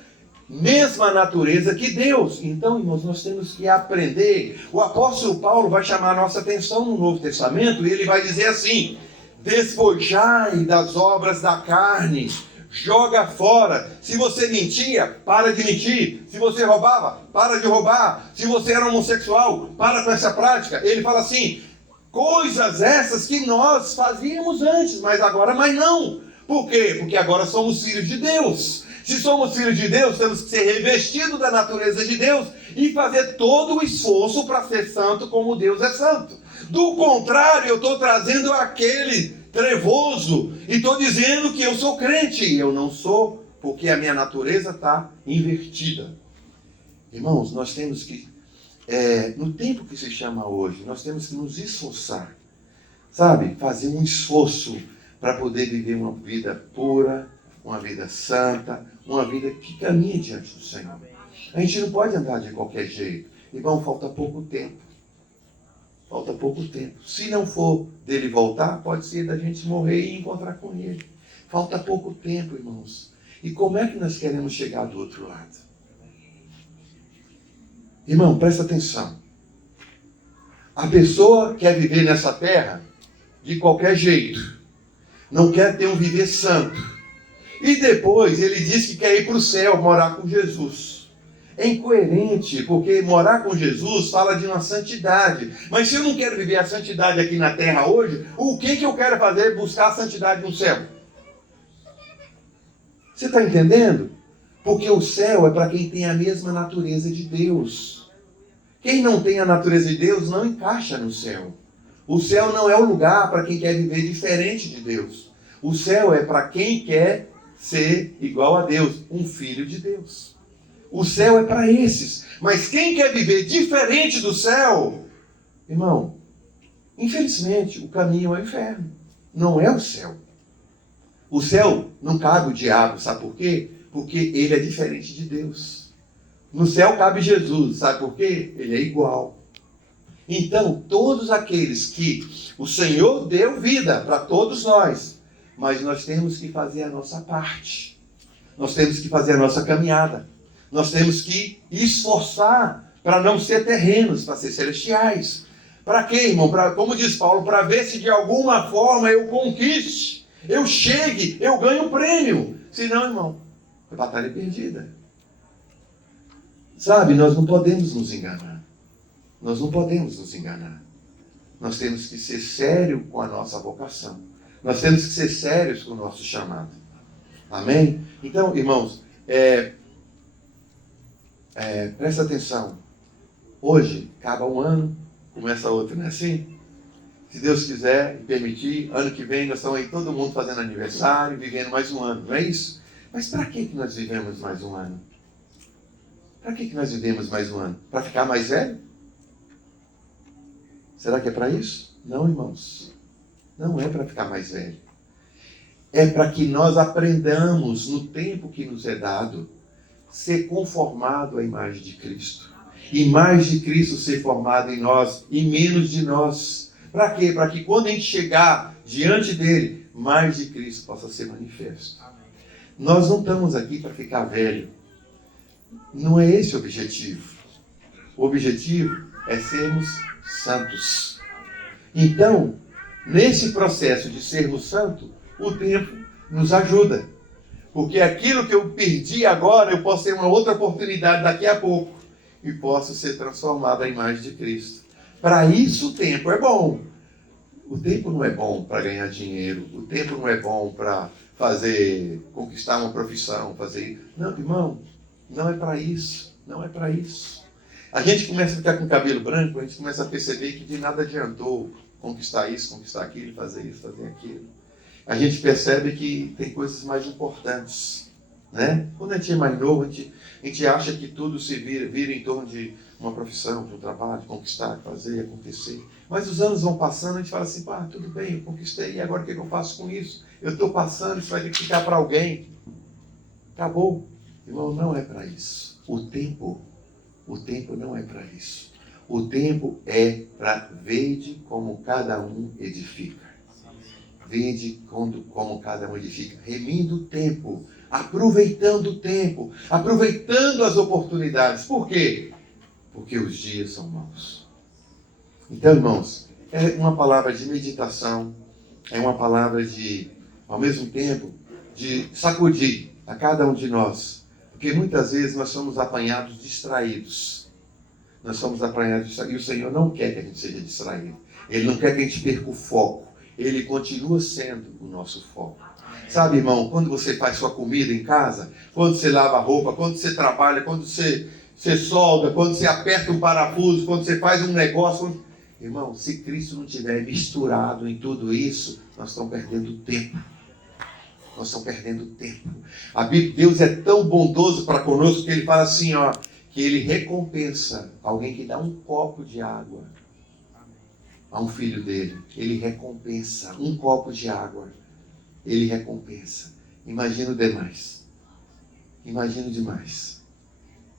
mesma natureza que Deus. Então, irmãos, nós temos que aprender. O apóstolo Paulo vai chamar a nossa atenção no Novo Testamento e ele vai dizer assim, despojai das obras da carne, joga fora. Se você mentia, para de mentir. Se você roubava, para de roubar. Se você era homossexual, para com essa prática. Ele fala assim, coisas essas que nós fazíamos antes, mas agora mais não. Por quê? Porque agora somos filhos de Deus. Se somos filhos de Deus, temos que ser revestidos da natureza de Deus e fazer todo o esforço para ser santo como Deus é santo. Do contrário, eu estou trazendo aquele trevoso e estou dizendo que eu sou crente. E eu não sou, porque a minha natureza está invertida. Irmãos, nós temos que, no tempo que se chama hoje, nós temos que nos esforçar, sabe? Fazer um esforço para poder viver uma vida pura, uma vida santa, uma vida que caminha diante do Senhor. A gente não pode andar de qualquer jeito. Irmão, falta pouco tempo. Falta pouco tempo. Se não for dele voltar, pode ser da gente morrer e encontrar com ele. Falta pouco tempo, irmãos. E como é que nós queremos chegar do outro lado? Irmão, presta atenção. A pessoa quer viver nessa terra de qualquer jeito. Não quer ter um viver santo. E depois ele diz que quer ir para o céu, morar com Jesus. É incoerente, porque morar com Jesus fala de uma santidade. Mas se eu não quero viver a santidade aqui na terra hoje, o que eu quero fazer? Buscar a santidade no céu. Você está entendendo? Porque o céu é para quem tem a mesma natureza de Deus. Quem não tem a natureza de Deus não encaixa no céu. O céu não é o lugar para quem quer viver diferente de Deus. O céu é para quem quer ser igual a Deus, um filho de Deus. O céu é para esses. Mas quem quer viver diferente do céu, irmão, infelizmente o caminho é o inferno. Não é o céu. O céu não cabe o diabo, sabe por quê? Porque ele é diferente de Deus. No céu cabe Jesus, sabe por quê? Ele é igual. Então, todos aqueles que o Senhor deu vida para todos nós, mas nós temos que fazer a nossa parte. Nós temos que fazer a nossa caminhada. Nós temos que esforçar para não ser terrenos, para ser celestiais. Para quê, irmão? Como diz Paulo, para ver se de alguma forma eu conquiste, eu chegue, eu ganho o prêmio. Senão, irmão, a batalha é perdida. Sabe, nós não podemos nos enganar. Nós não podemos nos enganar. Nós temos que ser sérios com a nossa vocação. Nós temos que ser sérios com o nosso chamado. Amém? Então, irmãos, presta atenção. Hoje, acaba um ano, começa outro, não é assim? Se Deus quiser e permitir, ano que vem nós estamos aí todo mundo fazendo aniversário, vivendo mais um ano, não é isso? Mas para que nós vivemos mais um ano? Para que nós vivemos mais um ano? Para ficar mais velho? Será que é para isso? Não, irmãos. Não é para ficar mais velho. É para que nós aprendamos, no tempo que nos é dado, ser conformado à imagem de Cristo. E mais de Cristo ser formado em nós e menos de nós. Para quê? Para que quando a gente chegar diante dele, mais de Cristo possa ser manifesto. Nós não estamos aqui para ficar velho. Não é esse o objetivo. O objetivo é sermos santos. Então, nesse processo de sermos santos, o tempo nos ajuda. Porque aquilo que eu perdi agora, eu posso ter uma outra oportunidade daqui a pouco. E posso ser transformado à imagem de Cristo. Para isso o tempo é bom. O tempo não é bom para ganhar dinheiro. O tempo não é bom para conquistar uma profissão. Não, irmão, não é para isso. Não é para isso. A gente começa a ficar com o cabelo branco, a gente começa a perceber que de nada adiantou conquistar isso, conquistar aquilo, fazer isso, fazer aquilo. A gente percebe que tem coisas mais importantes, né? Quando a gente é mais novo, a gente acha que tudo se vira em torno de uma profissão, de um trabalho, de conquistar, fazer, acontecer. Mas os anos vão passando, a gente fala assim, tudo bem, eu conquistei, e agora o que eu faço com isso? Eu estou passando, isso vai ter que ficar para alguém. Acabou. Irmão, não é para isso. O tempo não é para isso. O tempo é para vede como cada um edifica. Vede como cada um edifica. Remindo o tempo, aproveitando o tempo, aproveitando as oportunidades. Por quê? Porque os dias são maus. Então, irmãos, é uma palavra de meditação, é uma palavra de, ao mesmo tempo, de sacudir a cada um de nós. Porque muitas vezes nós somos apanhados distraídos. Nós somos apanhados distraídos. E o Senhor não quer que a gente seja distraído. Ele não quer que a gente perca o foco. Ele continua sendo o nosso foco. Sabe, irmão, quando você faz sua comida em casa, quando você lava a roupa, quando você trabalha, quando você solda, quando você aperta um parafuso, quando você faz um negócio... Irmão, se Cristo não estiver misturado em tudo isso, nós estamos perdendo tempo. Nós estamos perdendo tempo. A Bíblia, Deus é tão bondoso para conosco que Ele fala assim, que Ele recompensa alguém que dá um copo de água a um filho dele. Ele recompensa um copo de água. Ele recompensa. Imagina o demais. Imagina demais.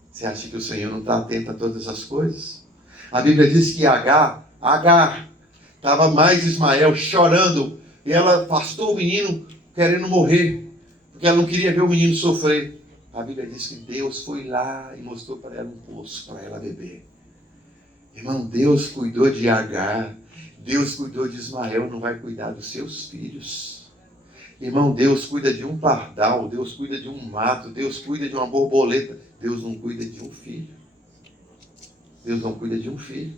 Você acha que o Senhor não está atento a todas as coisas? A Bíblia diz que Agar estava mais Ismael chorando e ela afastou o menino querendo morrer, porque ela não queria ver o menino sofrer. A Bíblia diz que Deus foi lá e mostrou para ela um poço para ela beber. Irmão, Deus cuidou de Agar, Deus cuidou de Ismael, não vai cuidar dos seus filhos. Irmão, Deus cuida de um pardal, Deus cuida de um mato, Deus cuida de uma borboleta, Deus não cuida de um filho. Deus não cuida de um filho.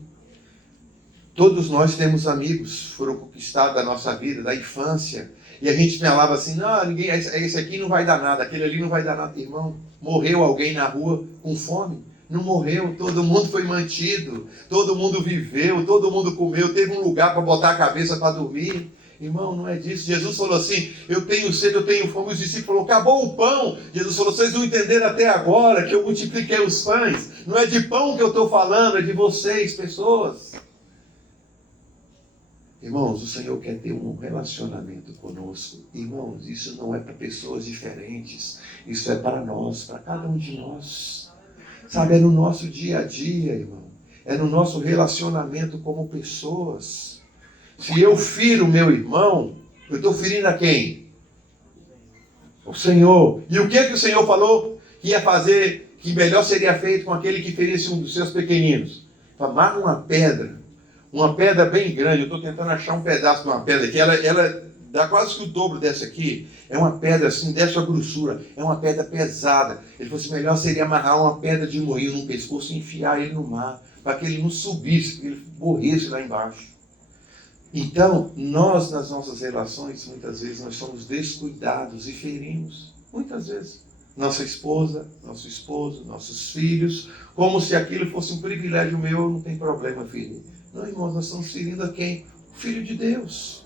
Todos nós temos amigos, foram conquistados da nossa vida, da infância, e a gente falava assim, não, esse aqui não vai dar nada, aquele ali não vai dar nada. Irmão, morreu alguém na rua com fome, Não morreu, todo mundo foi mantido, todo mundo viveu, todo mundo comeu, teve um lugar para botar a cabeça para dormir. Irmão, não é disso. Jesus falou assim, eu tenho sede, eu tenho fome. Os discípulos falaram, acabou o pão. Jesus falou, vocês não entenderam até agora que eu multipliquei os pães. Não é de pão que eu estou falando, é de vocês, pessoas. Irmãos, o Senhor quer ter um relacionamento conosco. Irmãos, isso não é para pessoas diferentes. Isso é para nós, para cada um de nós. Sabe, é no nosso dia a dia, irmão. É no nosso relacionamento como pessoas. Se eu firo o meu irmão, eu estou ferindo a quem? O Senhor. E o que o Senhor falou que ia fazer, que melhor seria feito com aquele que ferisse um dos seus pequeninos? Amarra uma pedra bem grande. Eu estou tentando achar um pedaço de uma pedra aqui. Ela dá quase que o dobro dessa aqui. É uma pedra assim, dessa grossura. É uma pedra pesada. Ele falou assim, melhor seria amarrar uma pedra de moinho no pescoço e enfiar ele no mar, para que ele não subisse, que ele morresse lá embaixo. Então, nós nas nossas relações, muitas vezes nós somos descuidados e ferimos. Muitas vezes. Nossa esposa, nosso esposo, nossos filhos, como se aquilo fosse um privilégio meu, não tem problema, filho. Não, irmãos, nós estamos ferindo a quem? O Filho de Deus.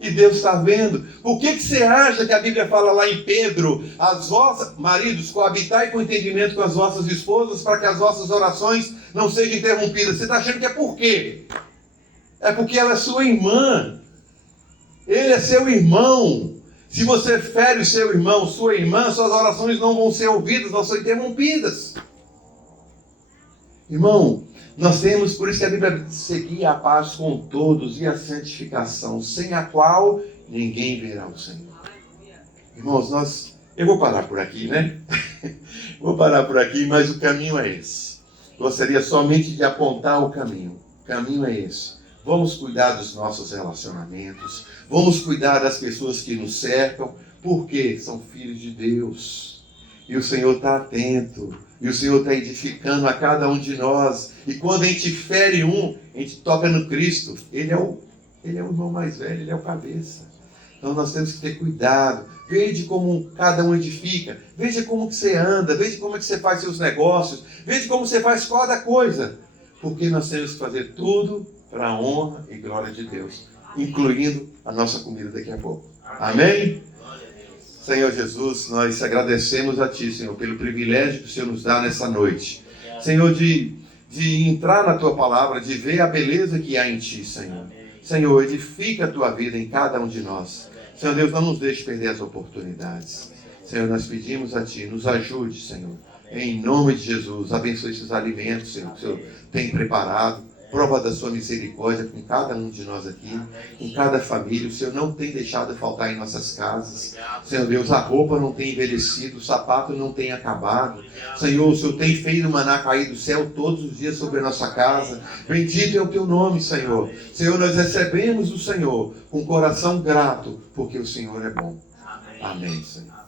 E Deus está vendo. Por que você acha que a Bíblia fala lá em Pedro, as vossas, maridos, coabitai com entendimento com as vossas esposas, para que as vossas orações não sejam interrompidas? Você está achando que é por quê? É porque ela é sua irmã. Ele é seu irmão. Se você fere o seu irmão, sua irmã, suas orações não vão ser ouvidas, não são interrompidas. Irmão, nós temos, por isso que a Bíblia seguir a paz com todos e a santificação, sem a qual ninguém verá o Senhor. Irmãos, eu vou parar por aqui, né? Vou parar por aqui, mas o caminho é esse. Gostaria somente de apontar o caminho. O caminho é esse. Vamos cuidar dos nossos relacionamentos. Vamos cuidar das pessoas que nos cercam, porque são filhos de Deus. E o Senhor está atento. E o Senhor está edificando a cada um de nós. E quando a gente fere um, a gente toca no Cristo. Ele é o irmão mais velho, ele é o cabeça. Então nós temos que ter cuidado. Veja como cada um edifica. Veja como que você anda. Veja como que você faz seus negócios. Veja como você faz cada coisa. Porque nós temos que fazer tudo para a honra e glória de Deus, incluindo a nossa comida daqui a pouco. Amém? Senhor Jesus, nós agradecemos a Ti, Senhor, pelo privilégio que o Senhor nos dá nessa noite. Senhor, de entrar na Tua palavra, de ver a beleza que há em Ti, Senhor. Senhor, edifica a Tua vida em cada um de nós. Senhor Deus, não nos deixe perder as oportunidades. Senhor, nós pedimos a Ti, nos ajude, Senhor. Em nome de Jesus, abençoe esses alimentos, Senhor, que o Senhor tem preparado. Prova da sua misericórdia com cada um de nós aqui, em cada família. O Senhor não tem deixado faltar em nossas casas. Senhor Deus, a roupa não tem envelhecido, o sapato não tem acabado. Senhor, o Senhor tem feito o maná cair do céu todos os dias sobre a nossa casa. Bendito é o Teu nome, Senhor. Senhor, nós recebemos o Senhor com coração grato, porque o Senhor é bom. Amém, Senhor.